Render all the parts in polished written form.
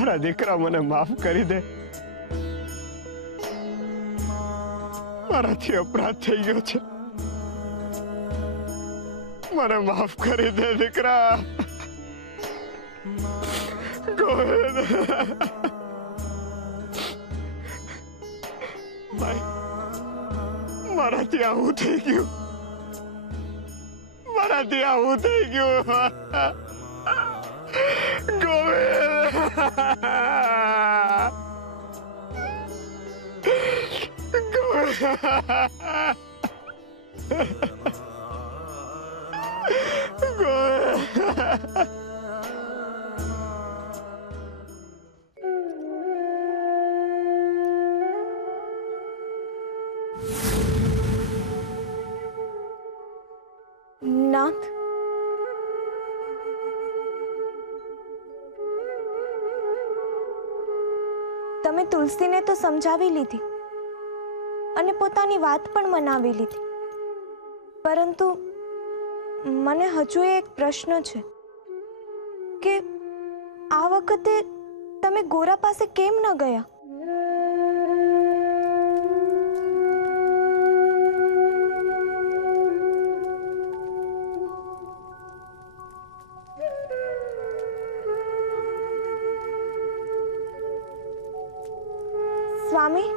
મારા દીકરા મને માફ કરી દે, મારાથી અપરાધ થઈ ગયો છે, મને માફ કરી દે દીકરા. ગોવિંદ મારાથી આવું થઈ ગયું, મારાથી આવું થઈ ગયું. ગોવિંદ નાથ, તમે તુલસીને તો સમજાવી લીધી અને પોતાની વાત પણ મનાવી લીધી, પરંતુ મને હજુ એક પ્રશ્ન છે કે આ વખતે તમે ગોરા પાસે કેમ ન ગયા? સ્વામી,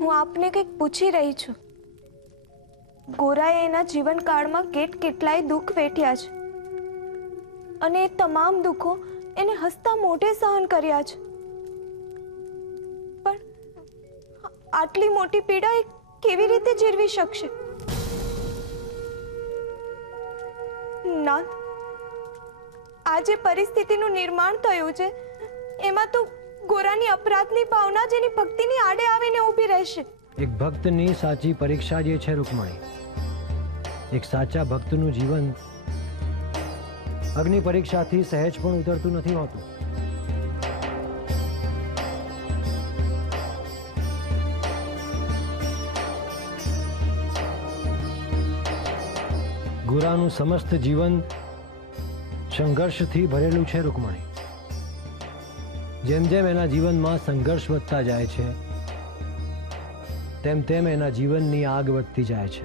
હું આપને કંઈક પૂછી રહી છું. ગોરાએ એના જીવનકાળમાં કેટલાય દુઃખ વેઠ્યા છે અને એ તમામ દુઃખો એને હસતા મોઢે સહન કર્યા છે, પણ આટલી મોટી પીડા એ કેવી રીતે જીરવી શકશે? નાથ, આ જે પરિસ્થિતિનું નિર્માણ થયું છે એમાં તો ગોરાની અપરાધની ભાવના જેની ભક્તિની આડે આવીને ઊભી રહેશે. એક ભક્તની સાચી પરીક્ષા જે છે રૂકમણી, એક સાચા ભક્તનું જીવન અગ્નિ પરીક્ષાથી સહેજ પણ ઉતરતું નથી હોતું. ગોરાનું સમસ્ત જીવન સંઘર્ષથી ભરેલું છે રૂકમણી. જેમ જેમ એના જીવનમાં સંઘર્ષ વધતા જાય છે તેમ તેમ એના જીવનની આગ વધતી જાય છે.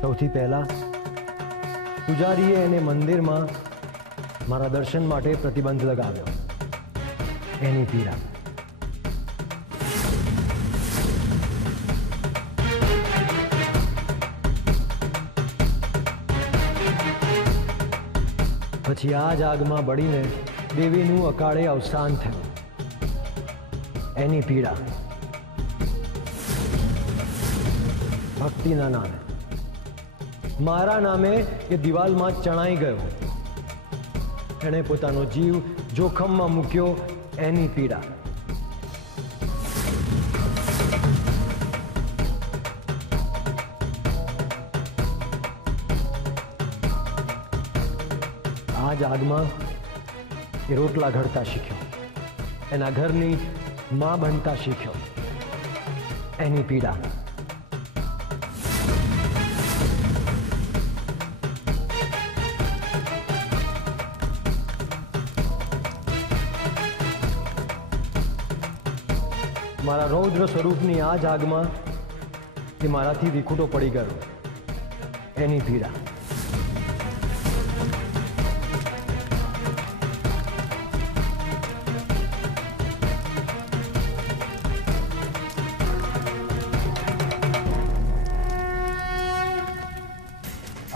સૌથી પહેલા પૂજારીએ એને મંદિરમાં મારા દર્શન માટે પ્રતિબંધ લગાવ્યો. એની પીડા. પછી આ જ આગમાં બળીને દેવીનું અકાળે અવસાન થયું. એની પીડા. ભક્તિના નામે, મારા નામે એ દિવાલમાં ચણાઈ ગયો. એણે પોતાનો જીવ જોખમમાં મૂક્યો. એની પીડા. આ જ આગમાં એ રોટલા ઘડતા શીખ્યો, એના ઘરની માં બનતા શીખ્યો. એની પીડા. મારા રૌદ્ર સ્વરૂપની આ જ આગમાં એ મારાથી વિખૂટો પડી ગયો. એની પીડા.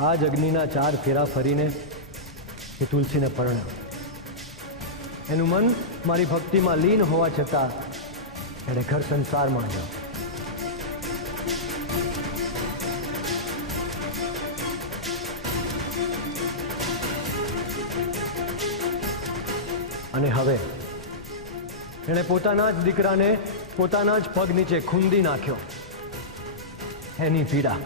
આ જ અગ્નિના 4 ફેરા ફરીને એ તુલસીને પરણ્યો. એનું મન મારી ભક્તિમાં લીન હોવા છતાં એણે ઘર સંસારમાં આવ્યો. અને હવે એણે પોતાના જ દીકરાને પોતાના જ પગ નીચે ખૂંદી નાખ્યો. એની પીડા.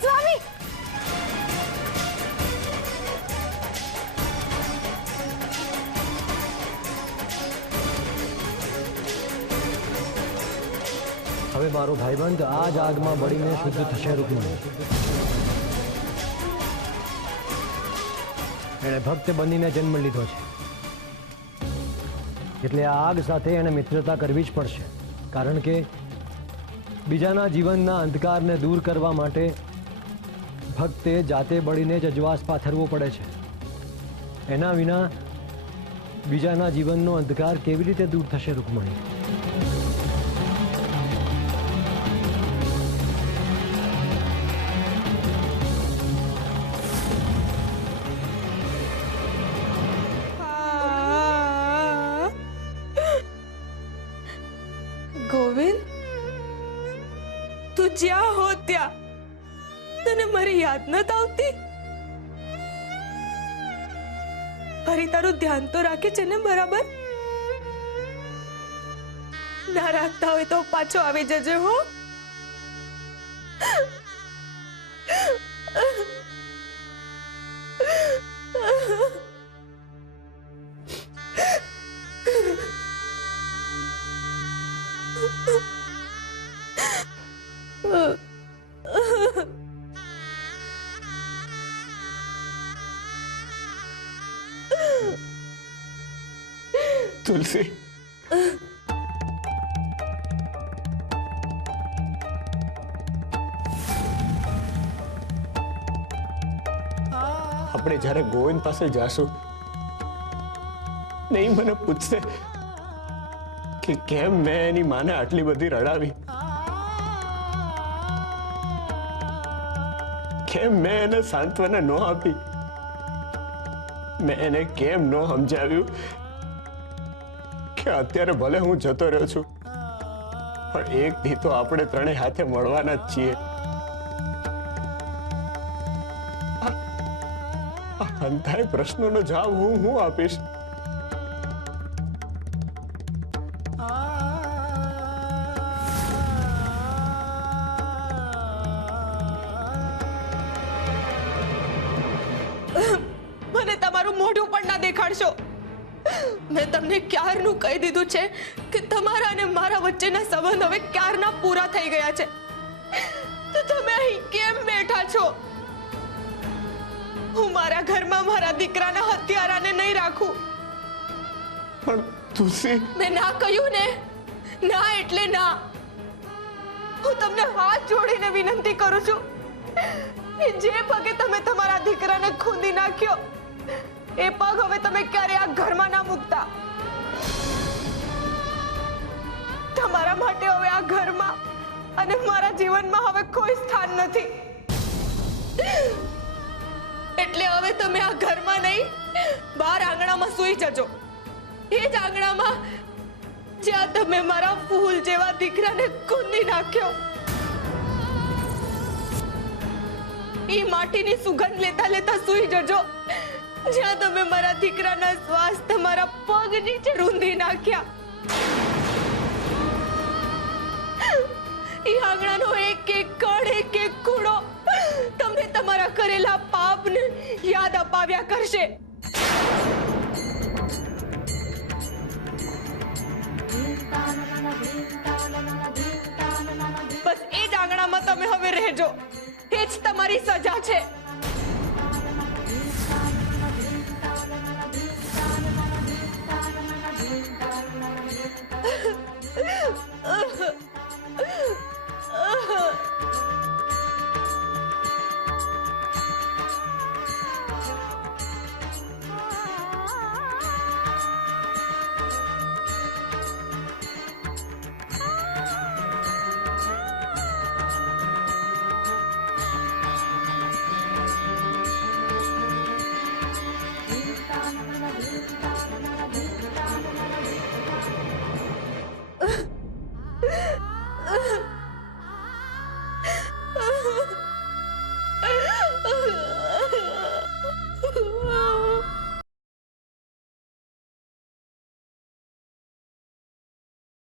સ્વામી, મારો ભાઈબંધ આ જ આગમાં બળીને શુદ્ધ થશે રૂકમણી. એણે ભક્ત બનીને જન્મ લીધો છે, એટલે આ આગ સાથે એને મિત્રતા કરવી જ પડશે. કારણ કે બીજાના જીવનના અંધકારને દૂર કરવા માટે ભક્તે જાતે બળીને જ અજવાસ પાથરવો પડે છે. એના વિના બીજાના જીવનનો અંધકાર કેવી રીતે દૂર થશે રૂકમણી? ગોવિંદ, તું જ્યાં હો ત્યાં તને મારી યાદ નથી આવતી? ફરી તારું ધ્યાન તો રાખે છે ને બરાબર? ના રાખતા હોય તો પાછો આવી જજે હો. તુલસી, આપણે જ્યારે ગોવિંદ પાસે જાશું નહીં મને પૂછશે કે કેમ મેં એની માને આટલી બધી રડાવી, કેમ મેં એને સાંત્વના ન આપી, મેં એને કેમ ન સમજાવ્યું કે અત્યારે ભલે હું જતો રહ્યો છું પણ એક દી તો આપણે ત્રણેય હાથે મળવાના જ છીએ. અંધાય પ્રશ્નોનો જવાબ હું આપીશ? મને તમારું મોઢું પણ ના દેખાડશો. મેં તમને ક્યારનું કહી દીધું છે કે તમારા અને મારા વચ્ચેના સંબંધ હવે ક્યારના પૂરા થઈ ગયા છે. તો તમે અહીં કેમ બેઠા છો? હું મારા ઘરમાં મારા દીકરાના હત્યારાને નહીં રાખું. પણ તુલસી, મેં ના કહ્યું ને, ના એટલે ના. હું તમને હાથ જોડીને વિનંતી કરું છું કે જે પગે તમે તમારા દીકરાને ખૂંદી નાખ્યો એ પગ હવે તમે ક્યારે આ ઘરમાં ના મૂકતા. તમારા માટે હવે આ ઘરમાં અને મારા જીવનમાં હવે કોઈ સ્થાન નથી. એટલે હવે તમે આ ઘરમાં નહીં, બહાર આંગણામાં સૂઈ જજો. એ જ આંગણામાં જ્યાં તમે મારા ફૂલ જેવા દીકરાને ખૂંદી નાખ્યો. એ માટીની સુગંધ લેતા લેતા સૂઈ જજો જ્યાં તમે મારા દીકરાના શ્વાસ તમારા પગ નીચે રૂંધી નાખ્યા. એ આંગણાનો એક એક કણ, એક એક ખૂણો તમને તમારા કરેલા પાપને યાદ અપાવ્યા કરશે. બસ એ જ આંગણામાં તમે હવે રહેજો. એ જ તમારી સજા છે.